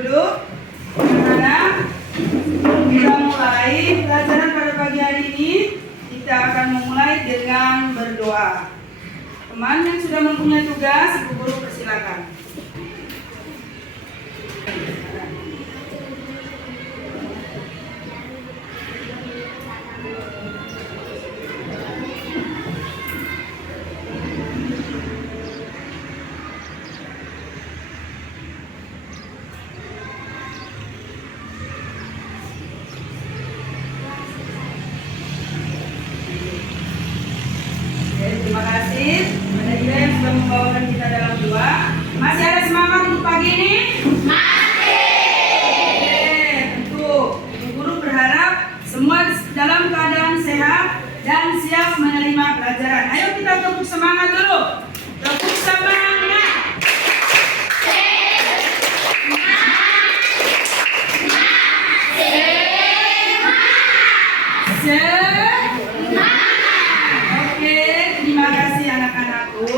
duduk. Anak-anak, kita mulai pelajaran pada pagi hari ini. Kita akan memulai dengan berdoa. Teman yang sudah mempunyai tugas, Ibu Guru persilakan. Terima kasih kepada Ida yang sudah membawakan kita dalam doa. Masih ada semangat untuk pagi ini? Masih. Tentu Ibu Guru berharap semua dalam keadaan sehat dan siap menerima pelajaran. Ayo kita tepuk semangat dulu. Tepuk semangat. Terima kasih anak-anakku.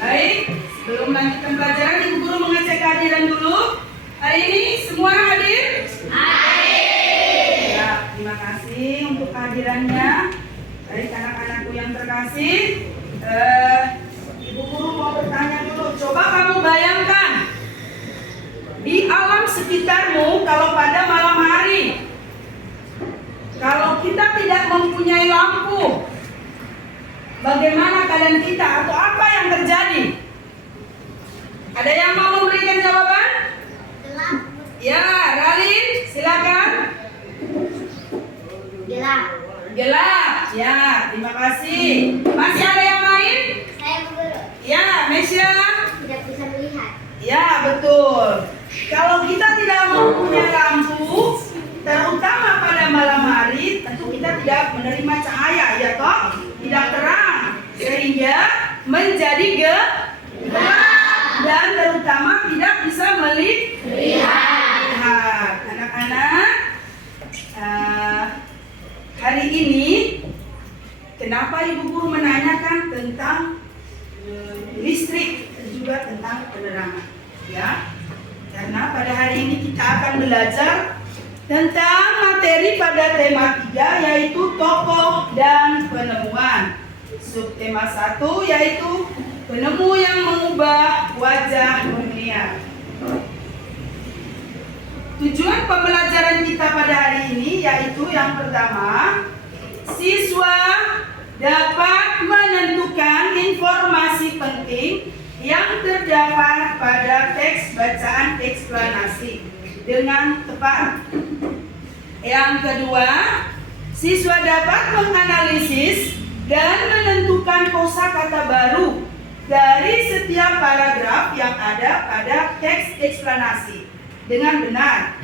Baik, sebelum melanjutkan pelajaran, Ibu Guru mengecek kehadiran dulu. Hari ini semua hadir? Hadir. Ya, terima kasih untuk kehadirannya. Baik anak-anakku yang terkasih, Ibu Guru mau bertanya dulu. Coba kamu bayangkan di alam sekitarmu kalau pada malam hari, kalau kita tidak mempunyai lampu, bagaimana keadaan kita atau apa yang terjadi? Ada yang mau memberikan jawaban? Gelap. Ya, Ralin, silakan. Gelap. Gelap. Ya, terima kasih. Masih ada yang lain? Saya guru. Ya, Mesya. Tidak bisa melihat. Ya, betul. Kalau kita tidak mempunyai lampu, terutama pada malam hari, tentu kita tidak menerima cahaya, ya toh? Tidak terang, sehingga menjadi gelap dan terutama tidak bisa melihat. Anak-anak, hari ini kenapa Ibu Guru menanyakan tentang listrik dan juga tentang penerangan, ya? Karena pada hari ini kita akan belajar tentang materi pada tema 3, yaitu tokoh dan penemuan. Subtema 1 yaitu penemu yang mengubah wajah dunia. Tujuan pembelajaran kita pada hari ini yaitu yang pertama, siswa dapat menentukan informasi penting yang terdapat pada teks bacaan eksplanasi dengan tepat. Yang kedua, siswa dapat menganalisis dan menentukan kosakata baru dari setiap paragraf yang ada pada teks eksplanasi dengan benar.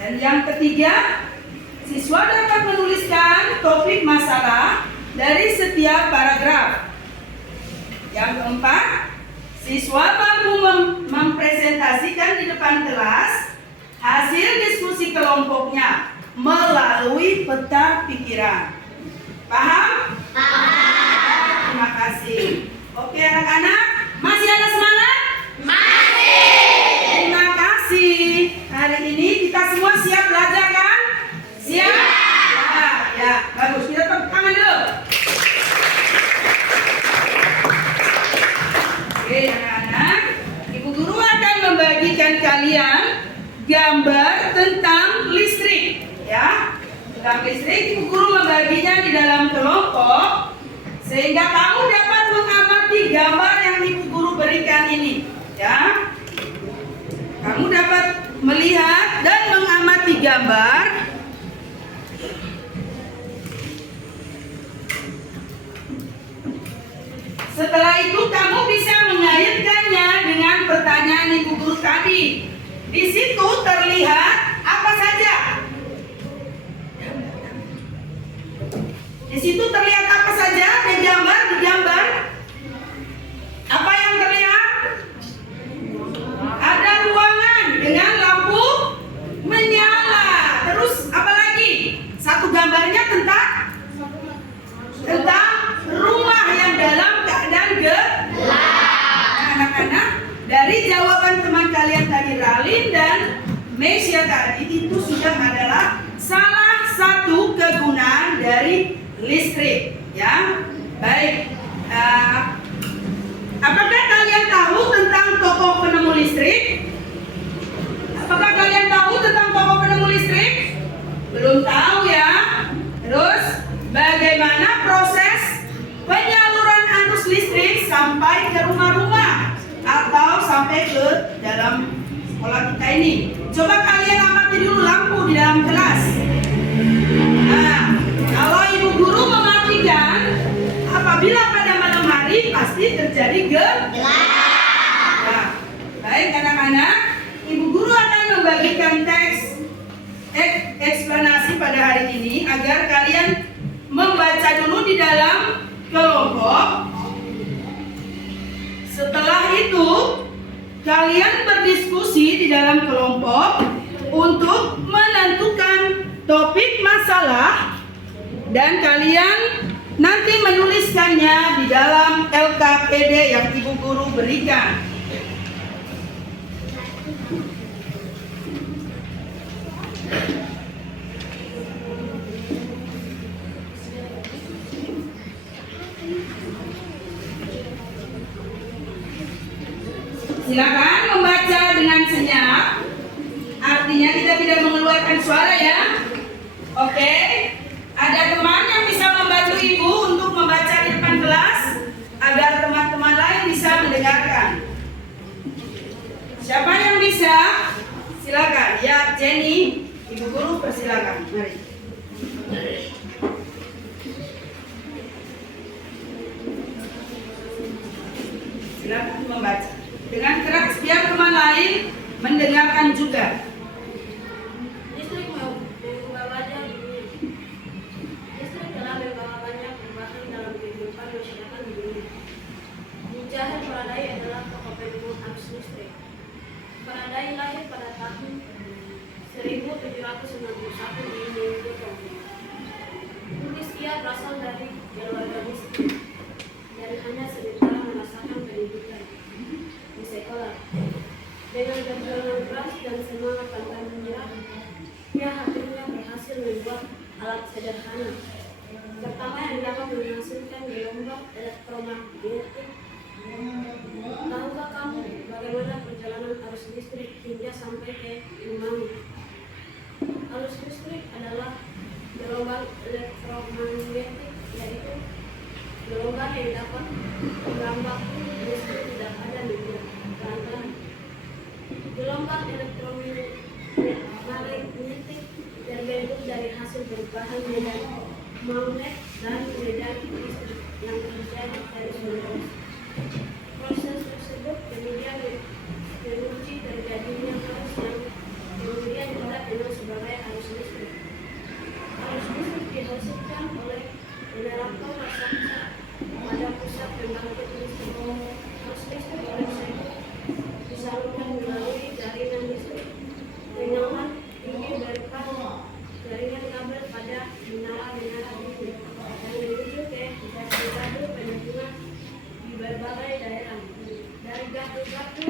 Dan yang ketiga, siswa dapat menuliskan topik masalah dari setiap paragraf. Yang keempat, siswa mampu mempresentasikan di depan kelas hasil diskusi kelompoknya melalui peta pikiran. Paham? Paham. Terima kasih. Oke anak-anak, masih ada semangat? Masih. Terima kasih. Hari ini kita semua siap belajar kan? Siap? Ya, bagus. Kita tepuk tangan dulu. Oke anak-anak, Ibu Guru akan membagikan kalian gambar tentang listrik, ya. Tentang listrik, Ibu Guru membaginya di dalam kelompok sehingga kamu dapat mengamati gambar yang Ibu Guru berikan ini, ya. Kamu dapat melihat dan mengamati gambar. Setelah itu kamu bisa mengaitkannya dengan pertanyaan Ibu Guru tadi. Di situ terlihat apa saja? Di situ terlihat apa saja? Di gambar. Apa yang terlihat? Ada ruangan dengan lampu menyala. Terus apa lagi? Satu gambarnya tentang rumah yang dalam keadaan gelap. Anak-anak, dari jawaban teman kalian tadi Ralin Mesia tadi itu sudah adalah salah satu kegunaan dari listrik, ya. Baik, apakah kalian tahu tentang tokoh penemu listrik? Apakah kalian tahu tentang tokoh penemu listrik? Belum tahu ya. Terus, bagaimana proses penyaluran arus listrik sampai ke rumah-rumah atau sampai ke dalam sekolah kita ini? Coba kalian amati dulu lampu di dalam kelas. Nah, kalau ibu guru mematikan, apabila pada malam hari pasti terjadi gelap. Nah, baik anak-anak, ibu guru akan membagikan teks eksplanasi pada hari ini agar kalian membaca dulu di dalam kelompok. Setelah itu, kalian berdiskusi di dalam kelompok untuk menentukan topik masalah dan kalian nanti menuliskannya di dalam LKPD yang ibu guru berikan. Silakan membaca dengan senyap. Artinya kita tidak mengeluarkan suara ya. Oke. Ada teman yang bisa membantu ibu untuk membaca di depan kelas agar teman-teman lain bisa mendengarkan. Siapa yang bisa? Silakan. Ya, Jenny, ibu guru persilakan. Mari. Silakan membaca dengan keras biar teman lain mendengarkan juga. Listrik membawanya dunia. Listrik telah membawa banyak perubahan dalam kehidupan masyarakat di dunia. Mujahid Faraday adalah tokoh penemu arus listrik. Faraday lahir pada tahun 1791 di Newton. Mungkin ia berasal dari keluarga miskin dan hanya sementara merasakan pendidikan di sekolah. Dengan perjuangan keras dan semangat pantang menyerah, ia akhirnya berhasil membuat alat sederhana. Pertama yang dapat menghasilkan gelombang elektromagnetik. Tahukah kamu bagaimana perjalanan arus listrik hingga sampai ke rumahmu? Arus listrik adalah gelombang elektromagnetik, yaitu gelombang yang dapat menggambar listrik tidak ada media pelan-pelan. Gelombang elektromagnetik terbentuk dari hasil perubahan medan magnet dan medan listrik yang terjadi dari sumber. Proses tersebut kemudian menguji terjadinya arus yang kemudian kita kenal sebagai arus listrik. Arus listrik dihasilkan oleh generator raksasa pada pusat pembangkit listrik. Arus listrik tersebut disalurkan melalui jaringan listrik dengan tinggi berupa jaringan kabel pada menara-menara listrik dan menuju ke gardu penghubungan di berbagai daerah. Dari gardu-gardu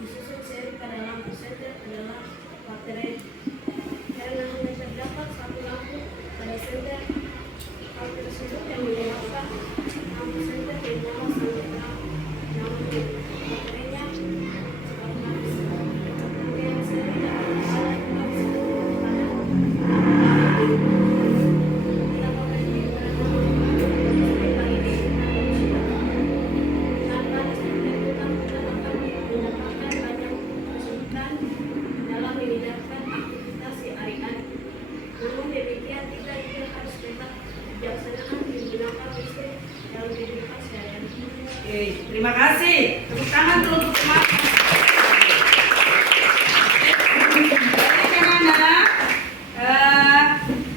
disusun seri pada lampu senter adalah baterai. Karena hanya terdapat satu lampu pada senter, hal tersebut yang menyebabkan lampu senter menyala sampai terang. Namun baterainya cepat habis. Rangkaian seri dapat menyala kembali pada namun demikian kita juga harus tetap bijaksanaan menggunakan listrik dalam kehidupan sehari-hari. Oke, terima kasih. Tepuk tangan dulu untuk teman. Baik anak-anak,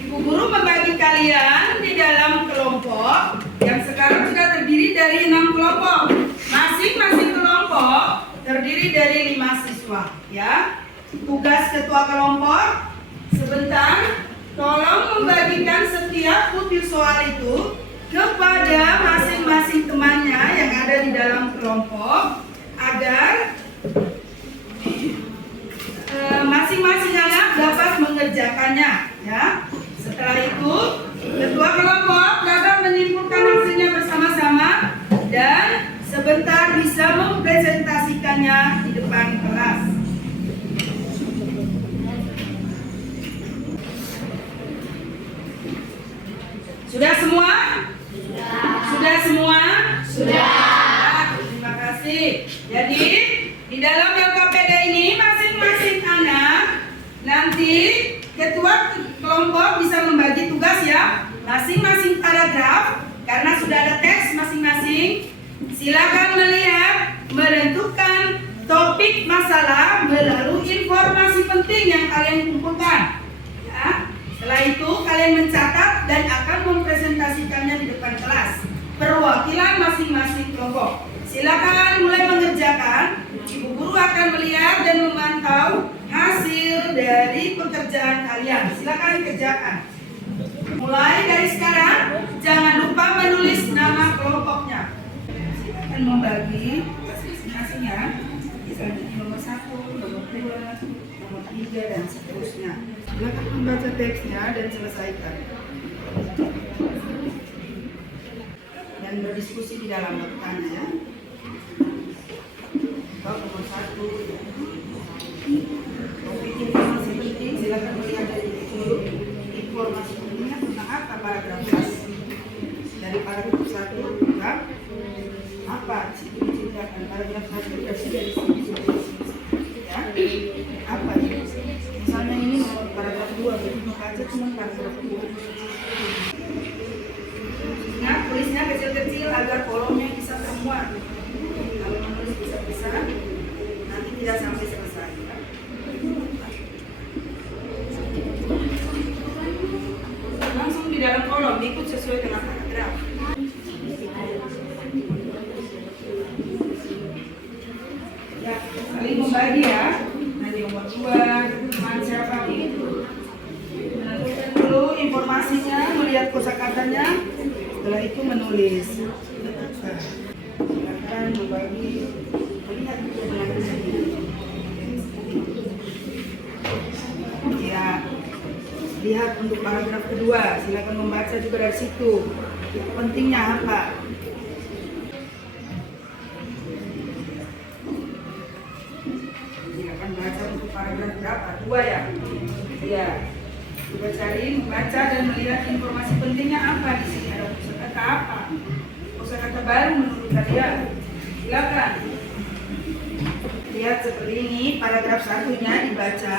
Ibu Guru membagi kalian di dalam kelompok yang sekarang sudah terdiri dari 6 kelompok. Masing-masing kelompok terdiri dari 5 siswa. Ya, tugas ketua kelompok sebentar. Tolong membagikan setiap butir soal itu kepada masing-masing temannya yang ada di dalam kelompok agar masing-masing anak dapat mengerjakannya. Ya. Setelah itu, ketua kelompok dapat menyimpulkan hasilnya bersama-sama dan sebentar bisa mempresentasikannya di depan kelas. Sudah semua? Sudah semua? Sudah. Terima kasih. Jadi, di dalam LKPD ini masing-masing anak nanti ketua kelompok bisa membagi tugas ya. Masing-masing paragraf karena sudah ada teks masing-masing. Silakan melihat, menentukan topik masalah melalui informasi penting yang kalian kumpulkan. Ya. Setelah itu kalian mencatat dan akan mempresentasikannya di depan kelas. Perwakilan masing-masing kelompok. Silakan mulai mengerjakan. Ibu Guru akan melihat dan memantau hasil dari pekerjaan kalian. Silakan kerjakan. Mulai dari sekarang, jangan lupa menulis nama kelompoknya. Silakan membagi masing-masing ya. Misalnya nomor 1, nomor 2, nomor 3 dan seterusnya. Silakan membaca teksnya dan selesaikan. Dan berdiskusi di dalam bertanya ya. Bab nomor 1 ya. Topik informasi penting silakan melihat dari dulu. Informasi pentingnya tentang apa paragraf 1. Dari paragraf 1 bab apa diceritakan paragraf 1 dari sini ya. Apa ini? Misalnya ini paragraf 2 berarti membaca cuma paragraf 2. Ingat tulisnya kecil-kecil agar kolomnya bisa termuat. Kalau menulis besar-besar nanti tidak sampai selesai ya. Langsung di dalam kolom ikut sesuai dengan paragraf. Ya, saling membagi ya. Nanti nomor 2 teman siapa itu. Menentukan dulu informasinya, melihat kosakatanya, setelah itu menulis. Silakan membagi, melihat dengan sendiri. Ya, lihat untuk paragraf kedua. Silakan membaca juga dari situ. Pentingnya apa? Silakan baca untuk paragraf berapa? 2 ya? Iya. Coba cari, membaca dan melihat informasi pentingnya apa di sini. Ada kosakata apa? Kosakata baru menurut kalian. Silakan. Lihat seperti ini, paragraf 1-nya dibaca.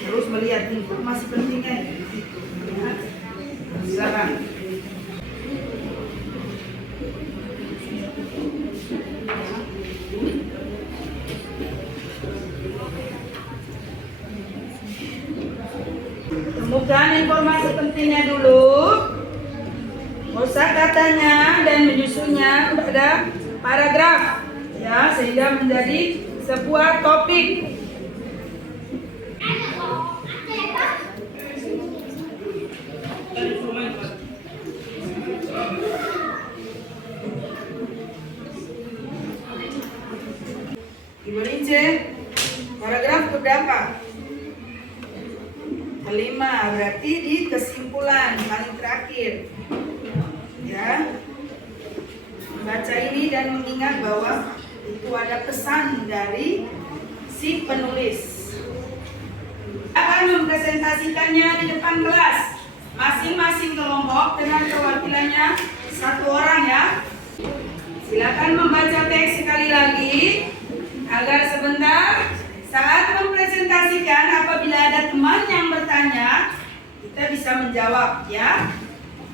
Terus melihat informasi pentingnya di situ. Ya. Silakan. Temukan informasi pentingnya dulu, kosakatanya dan menyusunnya pada paragraf, ya sehingga menjadi sebuah topik. Ibu Lince, keberapa? Kelima, berarti di kesimpulan paling terakhir. Ya. Membaca ini dan mengingat bahwa itu ada pesan dari si penulis. Akan mempresentasikannya di depan kelas. Masing-masing kelompok dengan perwakilannya satu orang ya. Silakan membaca teks sekali lagi agar sebentar saat mempresentasikan apabila ada teman yang bertanya kita bisa menjawab ya.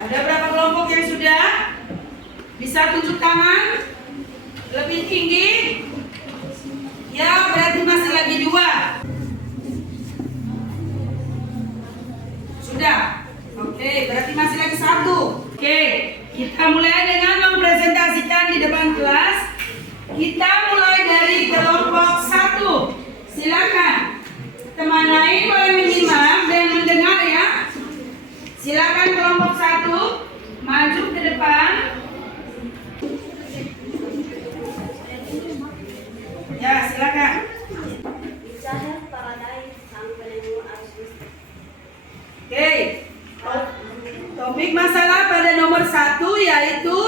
Ada berapa kelompok yang sudah? Bisa tunjuk tangan? Lebih tinggi? Ya, berarti masih lagi 2. Sudah? Oke, berarti masih lagi 1. Oke, kita mulai dengan mempresentasikan di depan kelas. Kita mulai dari kelompok 1. Silakan. Teman lain boleh menyimak dan mendengar ya. Silakan kelompok 1 maju ke depan. Ya, silakan. Misalnya Paradise sang penemu arus listrik. Oke. Topik masalah pada nomor 1 yaitu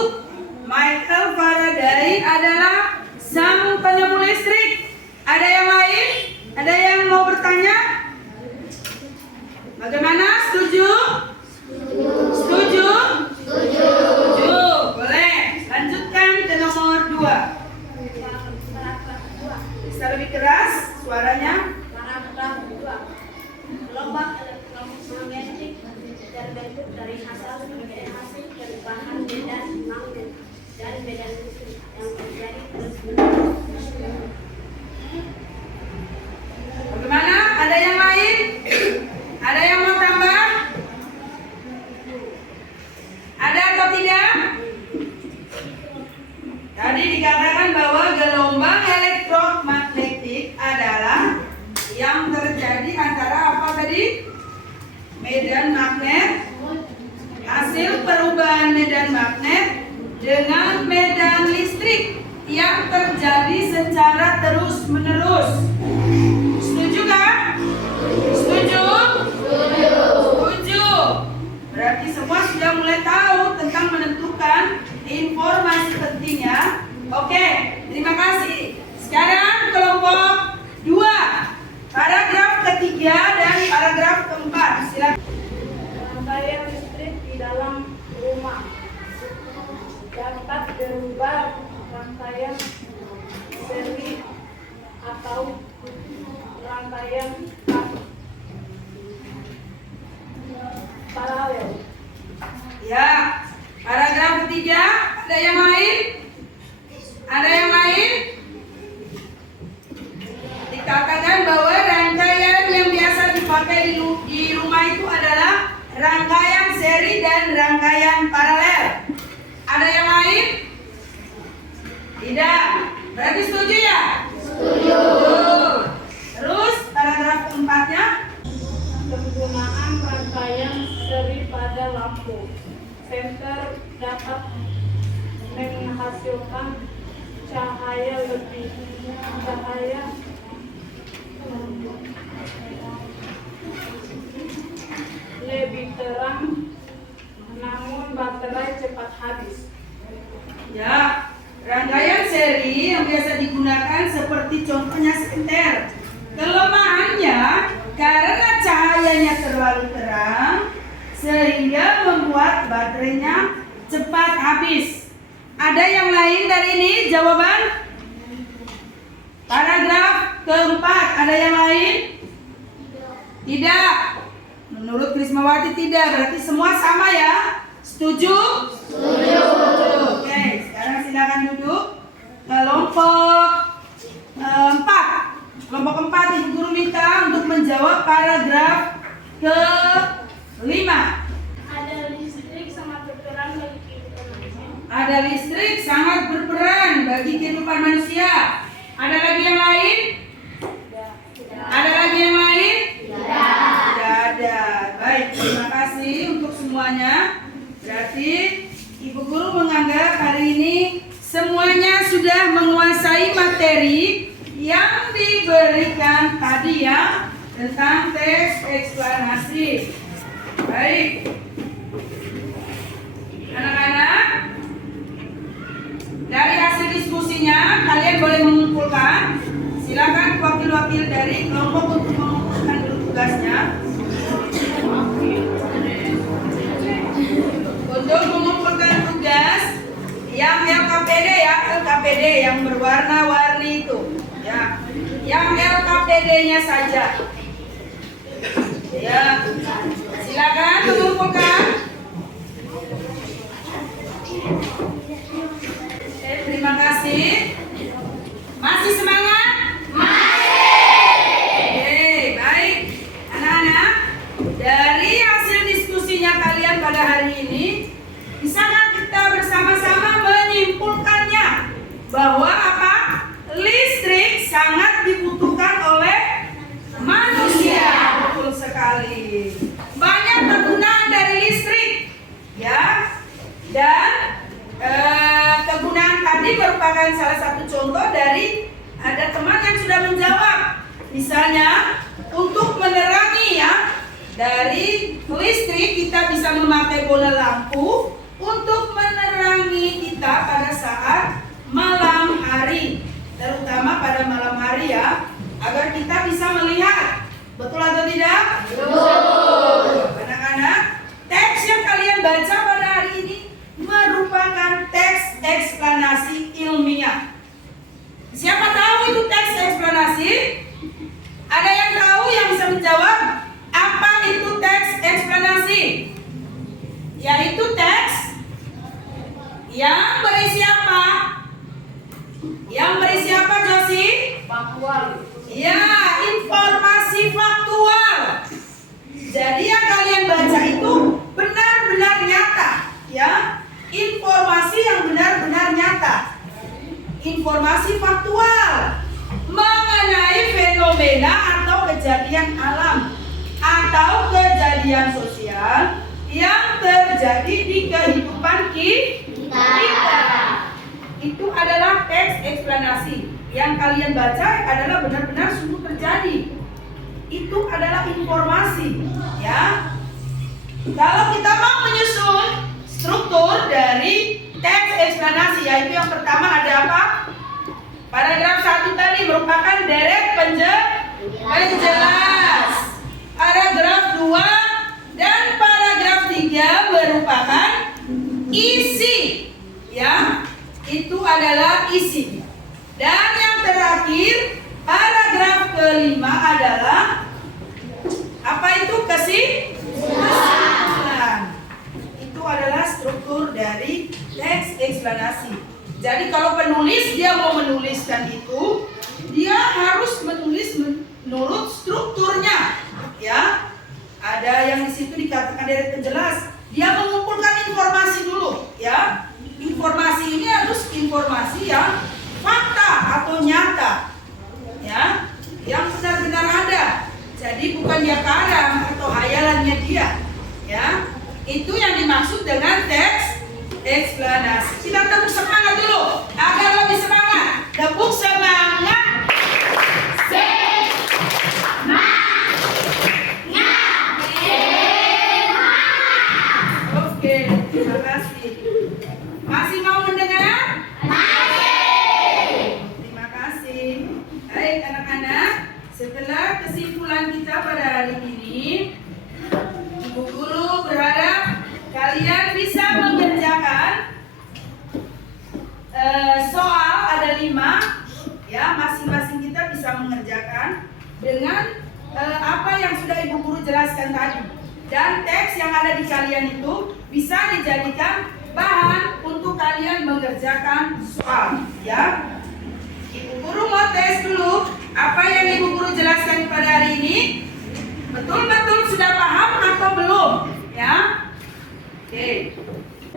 Michael Faraday adalah sang penemu listrik. Ada yang lain? Ada yang mau bertanya? Bagaimana? Setuju? Setuju? Setuju. Boleh. Lanjutkan ke nomor 2. Paragraf 2. Bisa lebih keras suaranya? Paragraf 2. Gelombang elektromagnetik terbentuk dari hasil perubahan medan magnet dan medan listrik yang terjadi terus-menerus. Bagaimana? Ada yang lain? Ada yang mau tambah? Ada atau tidak? Tadi dikatakan bahwa gelombang elektromagnetik adalah yang terjadi antara apa tadi? Medan magnet, hasil perubahan medan magnet dengan medan listrik yang terjadi secara terus-menerus. Setuju kan? Setuju? Setuju. Berarti semua sudah mulai tahu tentang menentukan informasi pentingnya. Oke, terima kasih. Sekarang kelompok 2. Paragraf ketiga dan paragraf keempat. Silakan. Rangkaian listrik di dalam rumah dapat berubah rangkaian seri atau rangkaian paralel. Ya, paragraf ketiga. Ada yang lain? Ada yang lain? Dikatakan bahwa rangkaian yang biasa dipakai di rumah itu adalah rangkaian seri dan rangkaian paralel. Ada yang lain? Tidak. Berarti setuju ya? Setuju. Terus paragraf keempatnya. Penggunaan rangkaian seri pada lampu senter dapat menghasilkan cahaya lebih terang, namun baterai cepat habis. Ya, rangkaian seri yang biasa digunakan seperti contohnya senter. Kelemahannya karena cahayanya terlalu terang sehingga membuat baterainya cepat habis. Ada yang lain dari ini jawaban? Paragraf keempat, ada yang lain? Tidak. Menurut Krismawati tidak, berarti semua sama ya? Setuju? Setuju. Oke, sekarang silakan duduk. Kelompok 4. Kelompok 4 Ibu Guru minta untuk menjawab paragraf ke-5. Ada listrik sangat berperan bagi kehidupan manusia. Ada listrik sangat berperan bagi kehidupan manusia. Ada lagi yang lain? Ada lagi yang lain? Tidak ada. Baik, terima kasih untuk semuanya. Berarti Ibu Guru menganggap hari ini semuanya sudah menguasai materi yang diberikan tadi ya tentang teks eksplanasi. Baik, anak-anak, dari hasil diskusinya kalian boleh mengumpulkan. Silakan wakil-wakil dari kelompok untuk mengumpulkan dulu tugasnya. Untuk mengumpulkan tugas yang LKPD ya, LKPD yang berwarna-warni itu ya, yang LKPD-nya saja ya. Silakan mengumpulkan. Terima kasih. Masih semangat? Oke, baik anak-anak, dari hasil diskusinya kalian pada hari ini, bisakah kita bersama-sama menyimpulkannya bahwa apa? Listrik sangat dibutuhkan oleh manusia. Betul sekali. Banyak kegunaan dari listrik ya, dan kegunaan tadi merupakan salah satu contoh dari ada teman yang sudah menjawab. Misalnya untuk menerangi ya, dari listrik kita bisa memakai bola lampu untuk menerangi kita pada saat malam hari, terutama pada malam hari ya, agar kita bisa melihat. Betul atau tidak? Betul. Anak-anak, teks yang kalian baca pada hari ini merupakan teks eksplanasi ilmiah. Siapa tahu itu teks eksplanasi? Ada yang tahu yang bisa menjawab apa itu teks eksplanasi? Yaitu teks yang berisi apa? Yang berisi apa, Josi? Faktual. Ya, informasi faktual. Jadi yang kalian baca itu benar-benar nyata, ya. Informasi yang benar-benar nyata. Informasi faktual mengenai fenomena atau kejadian alam atau kejadian sosial yang terjadi di kehidupan kita. Itu adalah teks eksplanasi. Yang kalian baca adalah benar-benar sungguh terjadi. Itu adalah informasi, ya. Kalau kita mau menyusun struktur dari teks eksplanasi, yaitu yang pertama ada apa? Paragraf 1 tadi merupakan deret penjelas. Paragraf 2 dan paragraf 3 merupakan isi, ya. Itu adalah isi. Dan yang terakhir, paragraf kelima adalah apa itu? Kesimpulan. Itu adalah struktur dari teks eksplanasi. Jadi kalau penulis dia mau menuliskan itu, dia harus menulis menurut strukturnya, ya. Ada yang di situ dikatakan dari penjelas. Dia mengumpulkan informasi dulu, ya. Informasi ini harus informasi yang fakta atau nyata, ya, yang benar-benar ada. Jadi bukan dia karang atau hayalannya dia, ya. Itu yang dimaksud dengan teks eksplanasi. Kita tepuk semangat dulu agar lebih semangat. Tepuk semangat. Oke, terima kasih. Masih mau mendengar? Terima kasih. Baik anak-anak, setelah kesimpulan kita pada hari ini, Ibu Guru berharap kalian bisa mengerjakan soal ada 5, ya, masing-masing kita bisa mengerjakan dengan apa yang sudah Ibu Guru jelaskan tadi. Dan teks yang ada di kalian itu bisa dijadikan bahan untuk kalian mengerjakan soal, ya. Ibu Guru mau tes dulu apa yang Ibu Guru jelaskan pada hari ini. Betul-betul sudah paham atau belum, ya? Oke.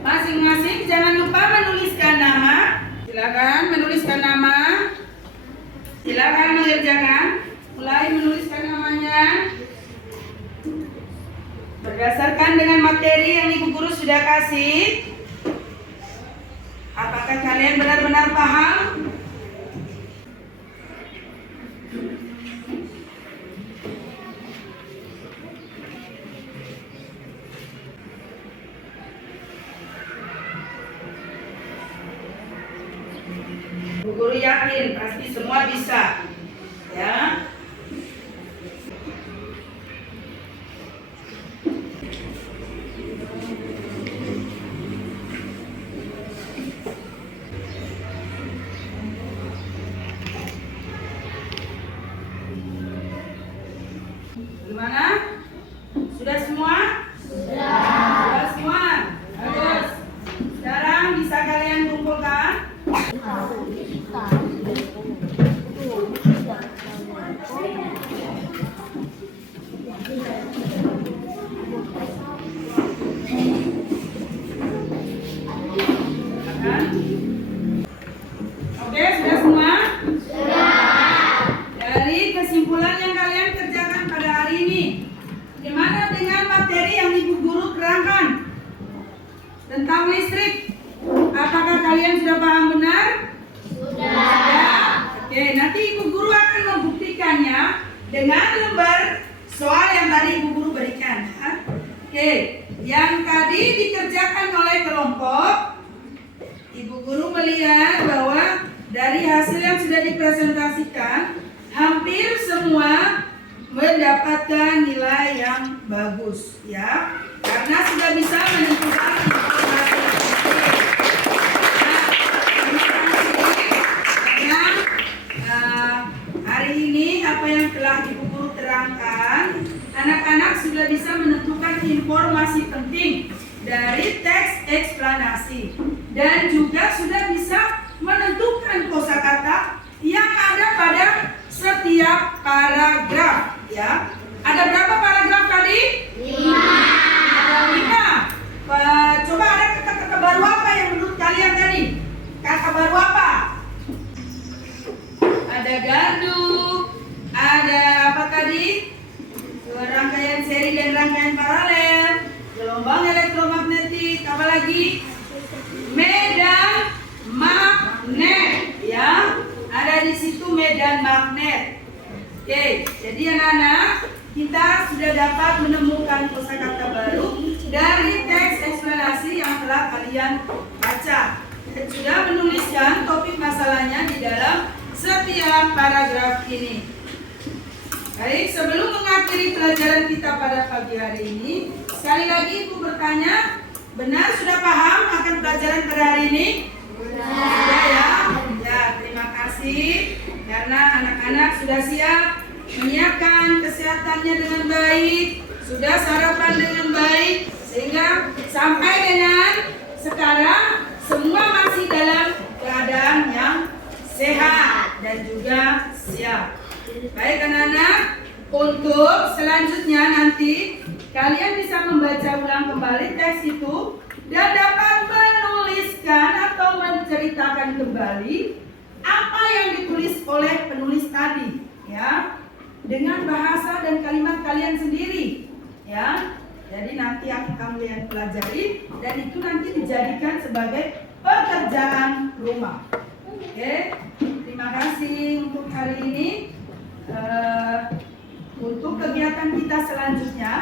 Masing-masing jangan lupa menuliskan nama. Silakan menuliskan nama. Silakan mengerjakan. Mulai menuliskan namanya. Berdasarkan dengan materi yang Ibu Guru sudah kasih, apakah kalian benar-benar paham? Bu Guru yakin pasti semua bisa. Ya. Gimana? Sudah semua? Sudah semua? Bagus. Sekarang bisa kalian kumpulkan? Kan? Oke, sudah semua? Dari kesimpulan yang kalian kerjakan pada hari ini, gimana dengan materi yang Ibu Guru terangkan tentang listrik? Apakah kalian sudah paham benar? Sudah. Oke, nanti Ibu Guru akan membuktikannya dengan lembar soal yang tadi Ibu Guru berikan. Ya. Oke, yang tadi dikerjakan oleh kelompok, Ibu Guru melihat bahwa dari hasil yang sudah dipresentasikan, hampir semua mendapatkan nilai yang bagus, ya, karena sudah bisa menentukan informasi. Nah, karena hari ini apa yang telah Ibu Guru terangkan, anak-anak sudah bisa menentukan informasi penting dari teks eksplanasi dan juga sudah bisa menentukan kosakata yang ada pada setiap paragraf, ya. Ada berapa paragraf tadi? 5. Ada 5. Coba ada kata-kata baru apa yang menurut kalian tadi? Kata baru apa? Ada gardu, ada apa tadi? Rangkaian seri dan rangkaian paralel, gelombang elektromagnetik, apa lagi? Medan magnet, ya. Ada di situ medan magnet. Oke, jadi anak-anak, kita sudah dapat menemukan kosakata baru dari teks eksplanasi yang telah kalian baca. Dan sudah menuliskan topik masalahnya di dalam setiap paragraf ini. Baik, sebelum mengakhiri pelajaran kita pada pagi hari ini, sekali lagi Ibu bertanya, benar sudah paham akan pelajaran pada hari ini? Sudah ya? Ya, terima kasih karena anak-anak sudah siap menyiapkan kesehatannya dengan baik, sudah sarapan dengan baik, sehingga sampai dengan sekarang semua masih dalam keadaan yang sehat dan juga siap. Baik anak-anak, untuk selanjutnya nanti kalian bisa membaca ulang kembali teks itu dan dapat menuliskan atau menceritakan kembali apa yang ditulis oleh penulis tadi, ya, dengan bahasa dan kalimat kalian sendiri, ya. Jadi nanti akan kalian pelajari dan itu nanti dijadikan sebagai pekerjaan rumah. Oke, terima kasih untuk hari ini. Untuk kegiatan kita selanjutnya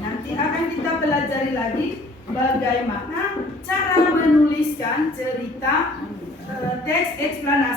nanti akan kita pelajari lagi bagaimana cara menuliskan cerita teks eksplanasi